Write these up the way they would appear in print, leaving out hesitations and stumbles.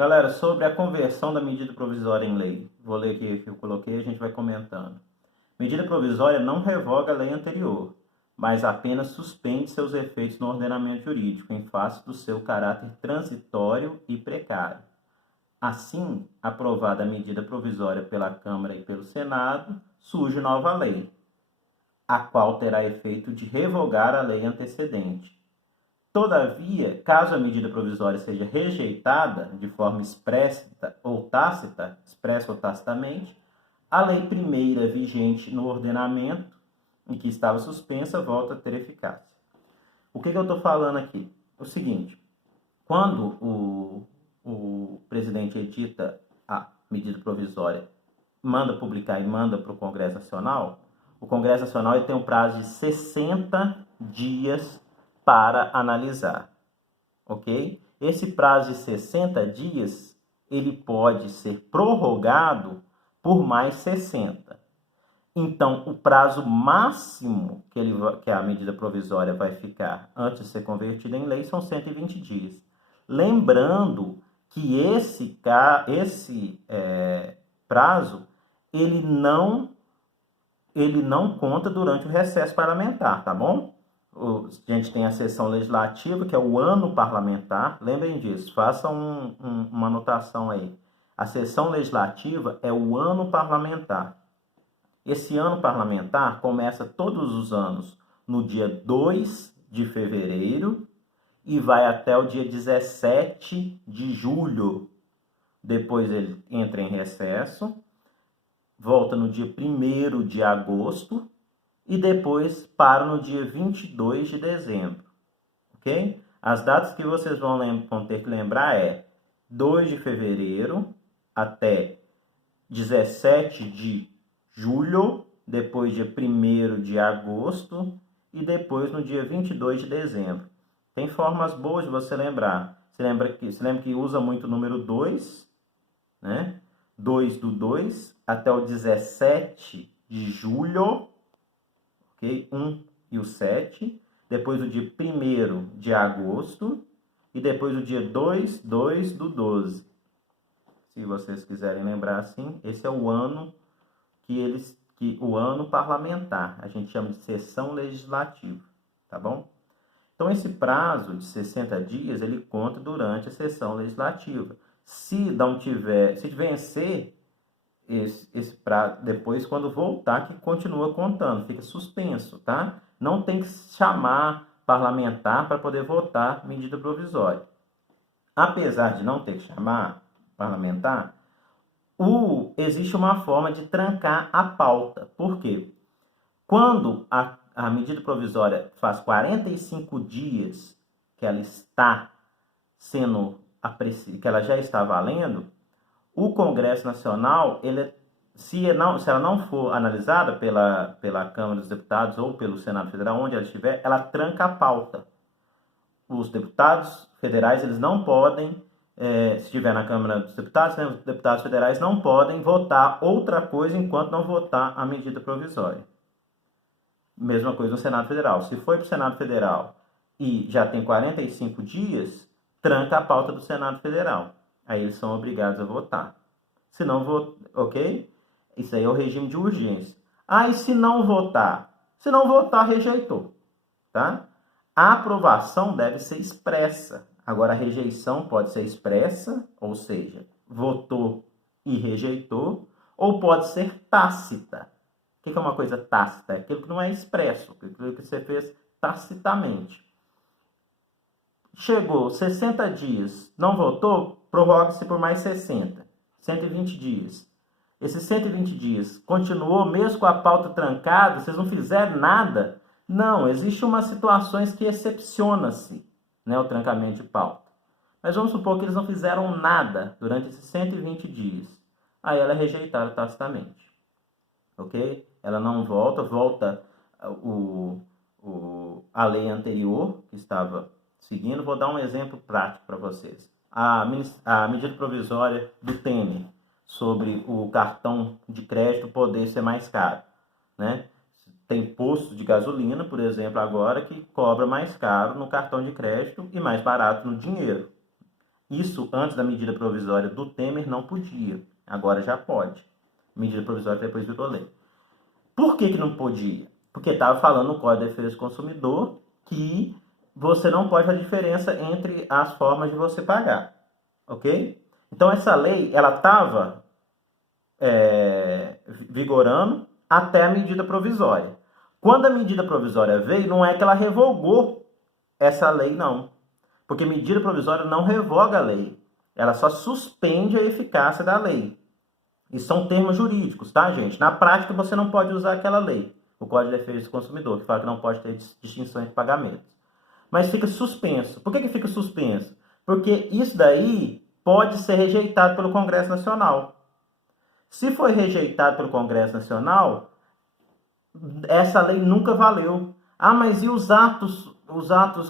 Galera, sobre a conversão da medida provisória em lei, vou ler aqui o que eu coloquei e a gente vai comentando. Medida provisória não revoga a lei anterior, mas apenas suspende seus efeitos no ordenamento jurídico em face do seu caráter transitório e precário. Assim, aprovada a medida provisória pela Câmara e pelo Senado, surge nova lei, a qual terá efeito de revogar a lei antecedente. Todavia, caso a medida provisória seja rejeitada de forma expressa ou tacitamente, a lei primeira vigente no ordenamento em que estava suspensa volta a ter eficácia. O que eu estou falando aqui? O seguinte, quando o presidente edita a medida provisória, manda publicar e manda para o Congresso Nacional, o Congresso Nacional ele tem um prazo de 60 dias para analisar, ok? Esse prazo de 60 dias, ele pode ser prorrogado por mais 60. Então, o prazo máximo que a medida provisória vai ficar antes de ser convertida em lei são 120 dias. Lembrando que esse prazo, ele não conta durante o recesso parlamentar, tá bom? A gente tem a sessão legislativa, que é o ano parlamentar. Lembrem disso, façam uma anotação aí. A sessão legislativa é o ano parlamentar. Esse ano parlamentar começa todos os anos no dia 2 de fevereiro e vai até o dia 17 de julho. Depois ele entra em recesso, volta no dia 1º de agosto e depois para no dia 22 de dezembro, ok? As datas que vocês vão ter que lembrar é 2 de fevereiro até 17 de julho, depois dia 1º de agosto e depois no dia 22 de dezembro. Tem formas boas de você lembrar. Você lembra que usa muito o número 2, né? 2 do 2 até o 17 de julho, ok? 1 e o 7. Depois o dia 1º de agosto e depois o dia 2 do 12. Se vocês quiserem lembrar assim, esse é o ano o ano parlamentar, a gente chama de sessão legislativa, tá bom? Então, esse prazo de 60 dias, ele conta durante a sessão legislativa. Se vencer esse prazo, depois, quando voltar, que continua contando, fica suspenso, tá? Não tem que chamar parlamentar para poder votar medida provisória. Apesar de não ter que chamar parlamentar, existe uma forma de trancar a pauta. Por quê? Quando a medida provisória faz 45 dias que ela está que ela já está valendo, o Congresso Nacional, se ela não for analisada pela Câmara dos Deputados ou pelo Senado Federal, onde ela estiver, ela tranca a pauta. Os deputados federais, eles não podem se estiver na Câmara dos Deputados, né, os deputados federais não podem votar outra coisa enquanto não votar a medida provisória. Mesma coisa no Senado Federal. Se foi para o Senado Federal e já tem 45 dias, tranca a pauta do Senado Federal. Aí eles são obrigados a votar. Se não votar, ok? Isso aí é o regime de urgência. E se não votar? Se não votar, rejeitou. Tá? A aprovação deve ser expressa. Agora, a rejeição pode ser expressa, ou seja, votou e rejeitou, ou pode ser tácita. O que é uma coisa tácita? É aquilo que não é expresso, aquilo que você fez tacitamente. Chegou 60 dias, não votou, prorroga-se por mais 60, 120 dias. Esses 120 dias continuou mesmo com a pauta trancada, vocês não fizeram nada? Não, existe umas situações que excepciona-se, né, o trancamento de pauta. Mas vamos supor que eles não fizeram nada durante esses 120 dias. Aí ela é rejeitada tacitamente. Ok? Ela não volta a lei anterior que estava seguindo. Vou dar um exemplo prático para vocês. A medida provisória do Temer sobre o cartão de crédito poder ser mais caro, né? Tem posto de gasolina, por exemplo, agora que cobra mais caro no cartão de crédito e mais barato no dinheiro. Isso antes da medida provisória do Temer não podia, agora já pode. Medida provisória que depois virou lei. Por que não podia? Porque estava falando no Código de Defesa do Consumidor que você não pode fazer diferença entre as formas de você pagar, ok? Então essa lei, ela estava vigorando até a medida provisória. Quando a medida provisória veio, não é que ela revogou essa lei, não. Porque medida provisória não revoga a lei. Ela só suspende a eficácia da lei. Isso são termos jurídicos, tá, gente? Na prática, você não pode usar aquela lei, o Código de Defesa do Consumidor, que fala que não pode ter distinções de pagamentos. Mas fica suspenso. Por que fica suspenso? Porque isso daí pode ser rejeitado pelo Congresso Nacional. Se foi rejeitado pelo Congresso Nacional, essa lei nunca valeu. Ah, mas e os atos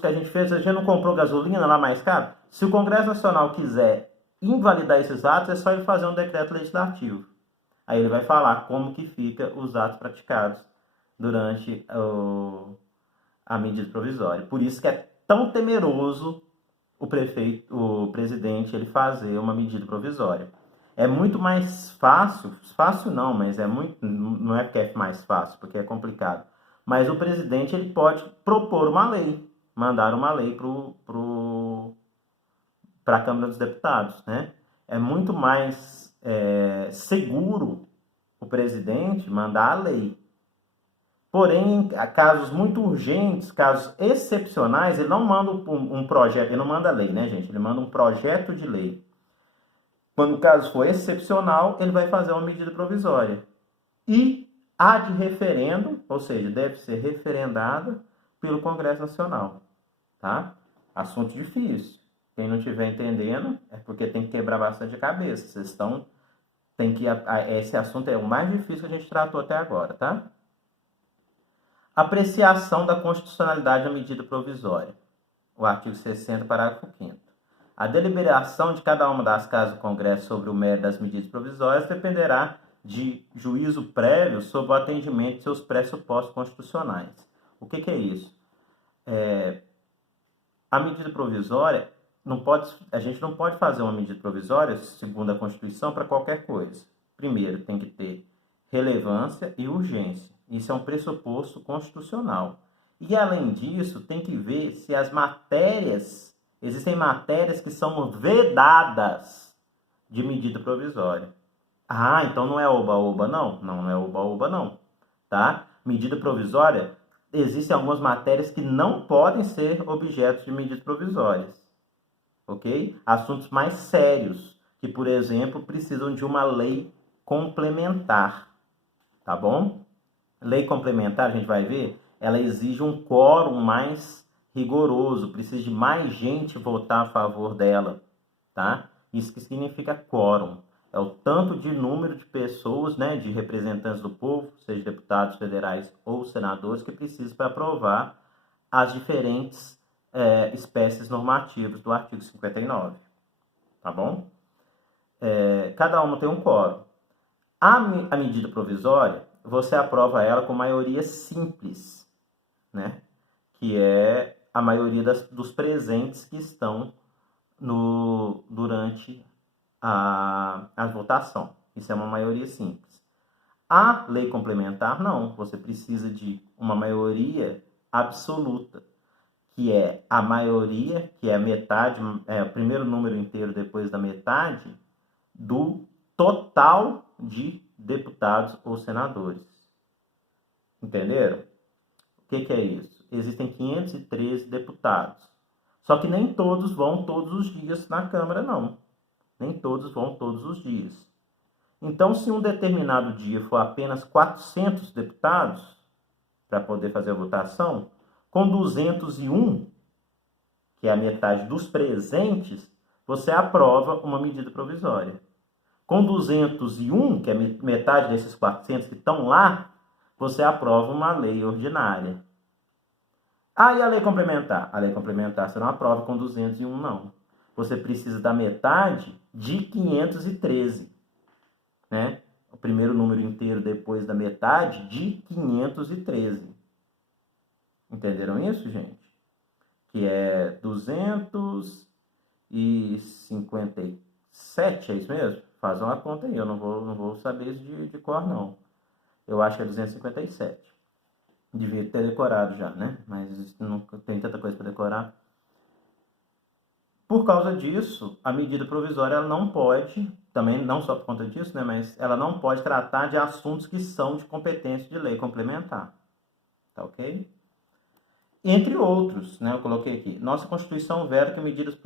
que a gente fez? A gente não comprou gasolina lá mais caro? Se o Congresso Nacional quiser invalidar esses atos, é só ele fazer um decreto legislativo. Aí ele vai falar como que fica os atos praticados durante a medida provisória. Por isso que é tão temeroso o presidente, ele fazer uma medida provisória. É muito mais fácil não, mas não é porque é mais fácil, porque é complicado. Mas o presidente, ele pode propor uma lei, mandar uma lei para a Câmara dos Deputados, né? É muito mais seguro o presidente mandar a lei. Porém, em casos muito urgentes, casos excepcionais, ele não manda um projeto, ele não manda lei, né, gente? Ele manda um projeto de lei. Quando o caso for excepcional, ele vai fazer uma medida provisória. E há de referendo, ou seja, deve ser referendada pelo Congresso Nacional, tá? Assunto difícil. Quem não estiver entendendo é porque tem que quebrar bastante a cabeça. Esse assunto é o mais difícil que a gente tratou até agora, tá? Apreciação da constitucionalidade da medida provisória. O artigo 60, parágrafo 5º. A deliberação de cada uma das casas do Congresso sobre o mérito das medidas provisórias dependerá de juízo prévio sobre o atendimento de seus pressupostos constitucionais. O que é isso? A medida provisória, a gente não pode fazer uma medida provisória, segundo a Constituição, para qualquer coisa. Primeiro, tem que ter relevância e urgência. Isso é um pressuposto constitucional. E, além disso, tem que ver se existem matérias que são vedadas de medida provisória. Ah, então não é oba-oba, não? Não é oba-oba, não. Tá? Medida provisória, existem algumas matérias que não podem ser objeto de medidas provisórias. Ok? Assuntos mais sérios, que, por exemplo, precisam de uma lei complementar. Tá bom? Lei complementar, a gente vai ver, ela exige um quórum mais rigoroso, precisa de mais gente votar a favor dela, tá? Isso que significa quórum. É o tanto de número de pessoas, né, de representantes do povo, seja deputados federais ou senadores, que precisam para aprovar as diferentes espécies normativas do artigo 59, tá bom? Cada uma tem um quórum. A medida provisória, você aprova ela com maioria simples, né? Que é a maioria dos presentes que estão durante a votação. Isso é uma maioria simples. A lei complementar, não. Você precisa de uma maioria absoluta, que é a maioria, que é a metade, o primeiro número inteiro depois da metade do total de deputados ou senadores. Entenderam? O que é isso? Existem 513 deputados. Só que nem todos vão todos os dias na Câmara, não. Nem todos vão todos os dias. Então, se um determinado dia for apenas 400 deputados para poder fazer a votação, com 201, que é a metade dos presentes, você aprova uma medida provisória. Com 201, que é metade desses 400 que estão lá, você aprova uma lei ordinária. Ah, e a lei complementar? A lei complementar você não aprova com 201, não. Você precisa da metade de 513, né? O primeiro número inteiro depois da metade de 513. Entenderam isso, gente? Que é 200 257, é isso mesmo? Faz uma conta aí, eu não vou saber isso de cor, não. Eu acho que é 257. Devia ter decorado já, né? Mas não tem tanta coisa para decorar. Por causa disso, a medida provisória ela não pode, também não só por conta disso, né, mas ela não pode tratar de assuntos que são de competência de lei complementar. Tá ok? Entre outros, né, eu coloquei aqui, nossa Constituição veda que medidas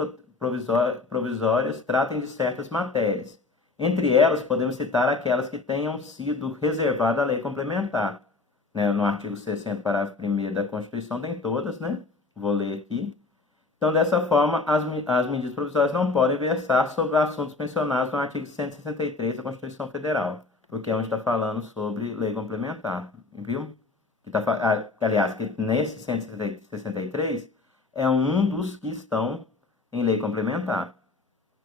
provisórias tratem de certas matérias. Entre elas, podemos citar aquelas que tenham sido reservadas à lei complementar. Né, no artigo 60, parágrafo 1º da Constituição, tem todas, né? Vou ler aqui. Então, dessa forma, as medidas provisórias não podem versar sobre assuntos mencionados no artigo 163 da Constituição Federal, porque é onde está falando sobre lei complementar, viu? Aliás, que nesse 163 é um dos que estão em lei complementar,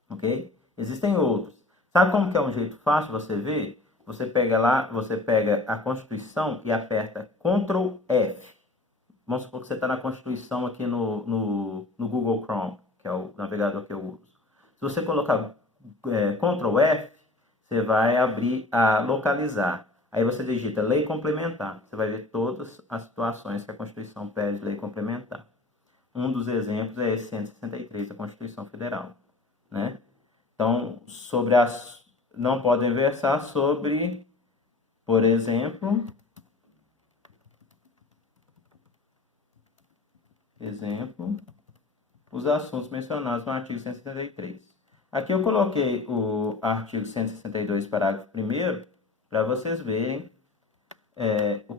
ok? Existem outros. Sabe como que é um jeito fácil de você ver? Você pega a Constituição e aperta Ctrl F. Vamos supor que você está na Constituição aqui no Google Chrome, que é o navegador que eu uso. Se você colocar Ctrl F, você vai abrir a localizar. Aí você digita lei complementar. Você vai ver todas as situações que a Constituição pede lei complementar. Um dos exemplos é esse 163 da Constituição Federal. Né? Então, não podem versar sobre, por exemplo, os assuntos mencionados no artigo 173. Aqui eu coloquei o artigo 162, parágrafo 1º, para vocês verem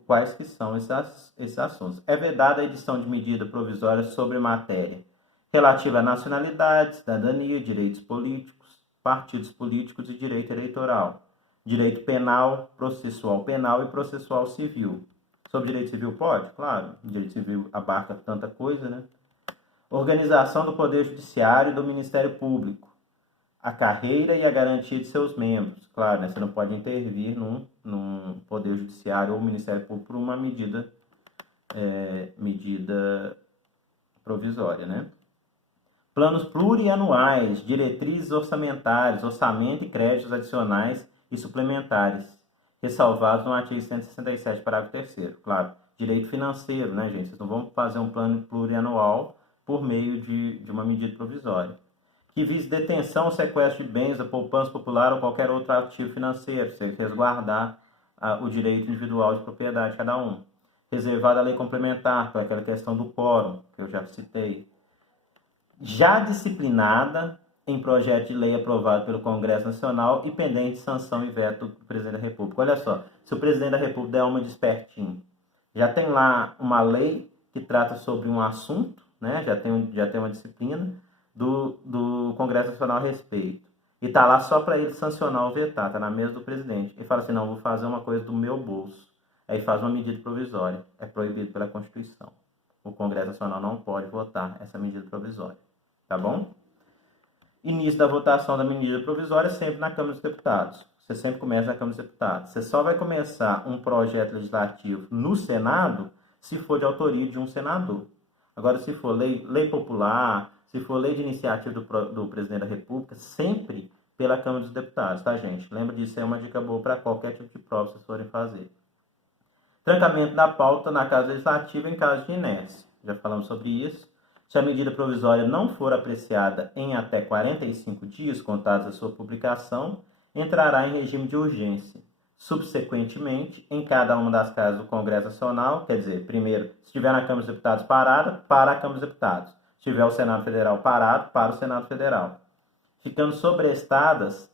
quais que são esses assuntos. É vedada a edição de medida provisória sobre matéria relativa à nacionalidade, cidadania, direitos políticos, partidos políticos e direito eleitoral, direito penal, processual penal e processual civil. Sobre direito civil pode? Claro, direito civil abarca tanta coisa, né? Organização do Poder Judiciário e do Ministério Público. A carreira e a garantia de seus membros. Claro, né? Você não pode intervir num Poder Judiciário ou Ministério Público por uma medida provisória, né? Planos plurianuais, diretrizes orçamentárias, orçamento e créditos adicionais e suplementares, ressalvados no artigo 167, parágrafo 3º. Claro, direito financeiro, né, gente? Vocês não vão fazer um plano plurianual por meio de uma medida provisória. Que vise detenção ou sequestro de bens da poupança popular ou qualquer outro ativo financeiro, se resguardar o direito individual de propriedade de cada um. Reservada a lei complementar, para aquela questão do quórum, que eu já citei. Já disciplinada em projeto de lei aprovado pelo Congresso Nacional e pendente de sanção e veto do Presidente da República. Olha só, se o Presidente da República der uma de espertinho, já tem lá uma lei que trata sobre um assunto, né? já tem uma disciplina do Congresso Nacional a respeito. E está lá só para ele sancionar ou vetar, está na mesa do presidente. Ele fala assim, não, vou fazer uma coisa do meu bolso. Aí faz uma medida provisória, é proibido pela Constituição. O Congresso Nacional não pode votar essa medida provisória. Tá bom? Início da votação da medida provisória sempre na Câmara dos Deputados. Você sempre começa na Câmara dos Deputados. Você só vai começar um projeto legislativo no Senado se for de autoria de um senador. Agora, se for lei popular, se for lei de iniciativa do Presidente da República, sempre pela Câmara dos Deputados, tá, gente? Lembra disso, é uma dica boa para qualquer tipo de prova que vocês forem fazer. Trancamento da pauta na Casa Legislativa em caso de inércia. Já falamos sobre isso. Se a medida provisória não for apreciada em até 45 dias contados da sua publicação, entrará em regime de urgência. Subsequentemente, em cada uma das casas do Congresso Nacional, quer dizer, primeiro, se estiver na Câmara dos Deputados parada, para a Câmara dos Deputados. Se tiver o Senado Federal parado, para o Senado Federal. Ficando sobrestadas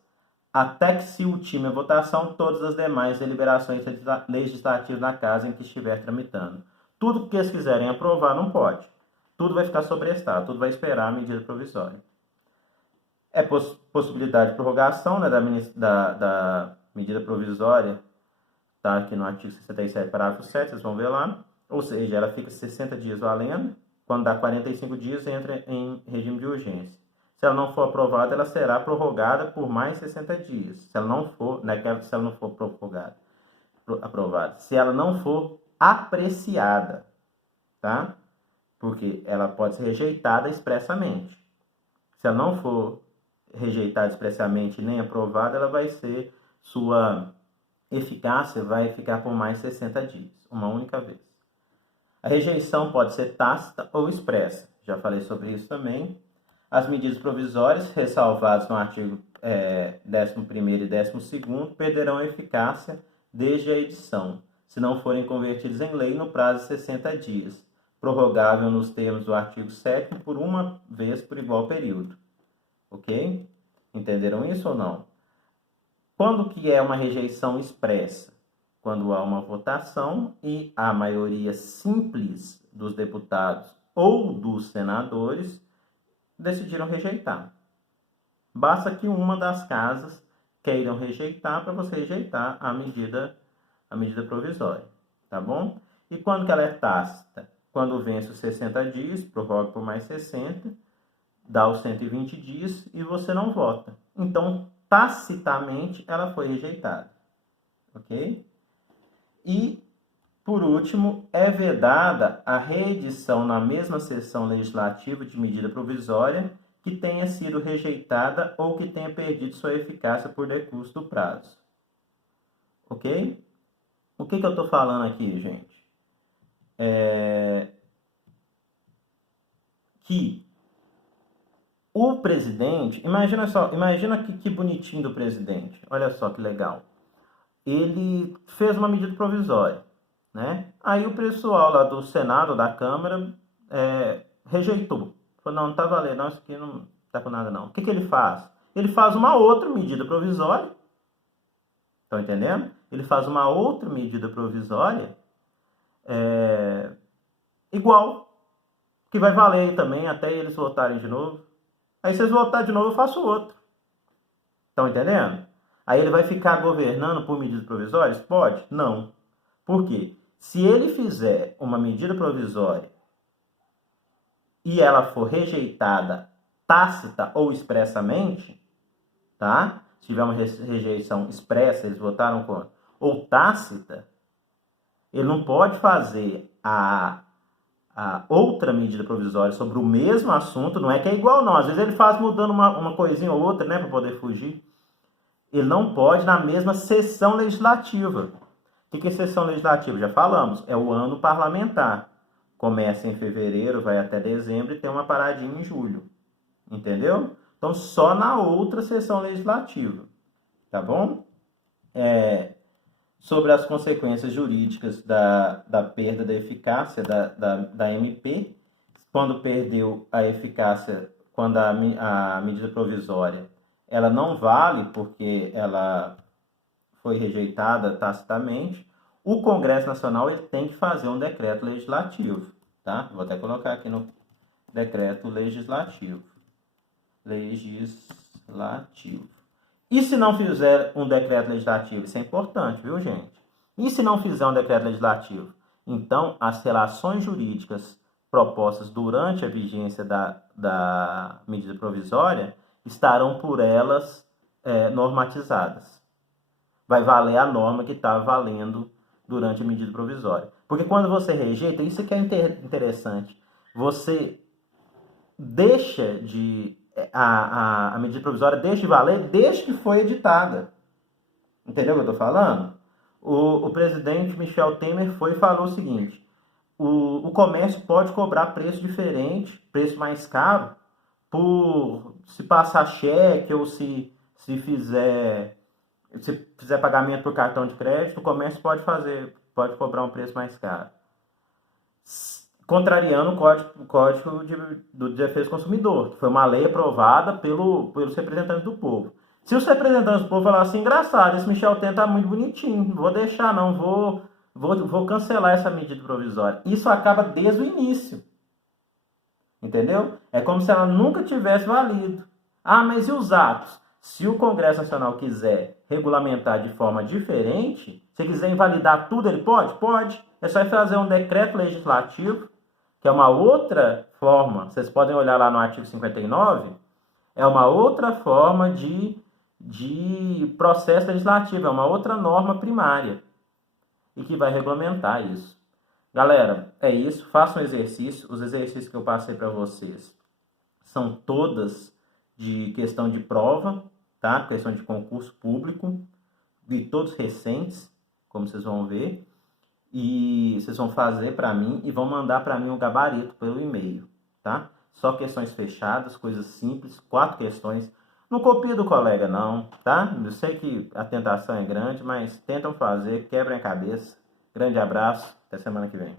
até que se ultime a votação todas as demais deliberações legislativas na casa em que estiver tramitando. Tudo que eles quiserem aprovar não pode. Tudo vai ficar sobrestado, tudo vai esperar a medida provisória. É possibilidade de prorrogação, né, da medida provisória, está aqui no artigo 67, parágrafo 7, vocês vão ver lá. Ou seja, ela fica 60 dias valendo, quando dá 45 dias entra em regime de urgência. Se ela não for aprovada, ela será prorrogada por mais 60 dias. Se ela não for, aprovada. Se ela não for apreciada, tá? Porque ela pode ser rejeitada expressamente. Se ela não for rejeitada expressamente nem aprovada, ela vai ser, sua eficácia vai ficar por mais 60 dias, uma única vez. A rejeição pode ser tácita ou expressa, já falei sobre isso também. As medidas provisórias, ressalvadas no artigo 11º e 12º, perderão eficácia desde a edição, se não forem convertidas em lei no prazo de 60 dias, prorrogável nos termos do artigo 7º por uma vez por igual período. Ok? Entenderam isso ou não? Quando que é uma rejeição expressa? Quando há uma votação e a maioria simples dos deputados ou dos senadores decidiram rejeitar. Basta que uma das casas queiram rejeitar para você rejeitar a medida provisória, tá bom? E quando que ela é tácita? Quando vence os 60 dias, prorroga por mais 60, dá os 120 dias e você não vota. Então, tacitamente, ela foi rejeitada, ok? E, por último, é vedada a reedição na mesma sessão legislativa de medida provisória que tenha sido rejeitada ou que tenha perdido sua eficácia por decurso do prazo. Ok? O que eu estou falando aqui, gente? Que o presidente, imagina que bonitinho do presidente, olha só que legal. Ele fez uma medida provisória, né? Aí o pessoal lá do Senado, da Câmara, rejeitou. Falou, não tá valendo, não, isso aqui não tá com nada não. O que ele faz? Ele faz uma outra medida provisória, estão entendendo? Ele faz uma outra medida provisória igual, que vai valer também até eles votarem de novo. Aí se eles votarem de novo, eu faço outro. Estão entendendo? Aí ele vai ficar governando por medidas provisórias? Pode? Não. Por quê? Se ele fizer uma medida provisória e ela for rejeitada tácita ou expressamente, tá? Se tiver uma rejeição expressa, eles votaram contra, ou tácita, ele não pode fazer a outra medida provisória sobre o mesmo assunto, não é que é igual não, às vezes ele faz mudando uma coisinha ou outra, né, para poder fugir. Ele não pode na mesma sessão legislativa. O que é sessão legislativa? Já falamos, é o ano parlamentar. Começa em fevereiro, vai até dezembro e tem uma paradinha em julho. Entendeu? Então, só na outra sessão legislativa. Tá bom? Sobre as consequências jurídicas da perda da eficácia da MP, quando perdeu a eficácia, quando a medida provisória, ela não vale porque ela foi rejeitada tacitamente, o Congresso Nacional ele tem que fazer um decreto legislativo, tá? Vou até colocar aqui no decreto legislativo. E se não fizer um decreto legislativo? Isso é importante, viu, gente? E se não fizer um decreto legislativo? Então, as relações jurídicas propostas durante a vigência da medida provisória estarão por elas normatizadas. Vai valer a norma que está valendo durante a medida provisória. Porque quando você rejeita, isso que é interessante, você deixa de... A medida provisória deixa de valer desde que foi editada. Entendeu o que eu estou falando? O presidente Michel Temer foi e falou o seguinte: o comércio pode cobrar preço diferente, preço mais caro, por se passar cheque ou se fizer pagamento por cartão de crédito, o comércio pode cobrar um preço mais caro. Contrariando o Código de Defesa do Consumidor, que foi uma lei aprovada pelos representantes do povo. Se os representantes do povo falarem assim, engraçado, esse Michel Temer tá muito bonitinho, não vou deixar não, vou cancelar essa medida provisória. Isso acaba desde o início. Entendeu? É como se ela nunca tivesse valido. Ah, mas e os atos? Se o Congresso Nacional quiser regulamentar de forma diferente, se quiser invalidar tudo, ele pode? Pode. É só fazer um decreto legislativo, que é uma outra forma, vocês podem olhar lá no artigo 59, é uma outra forma de processo legislativo, é uma outra norma primária, e que vai regulamentar isso. Galera, é isso, façam exercício, os exercícios que eu passei para vocês são todas de questão de prova, tá? Questão de concurso público, de todos recentes, como vocês vão ver. E vocês vão fazer para mim e vão mandar para mim um gabarito pelo e-mail, tá? Só questões fechadas, coisas simples, 4 questões. Não copia do colega não, tá? Eu sei que a tentação é grande, mas tentam fazer, quebrem a cabeça. Grande abraço, até semana que vem.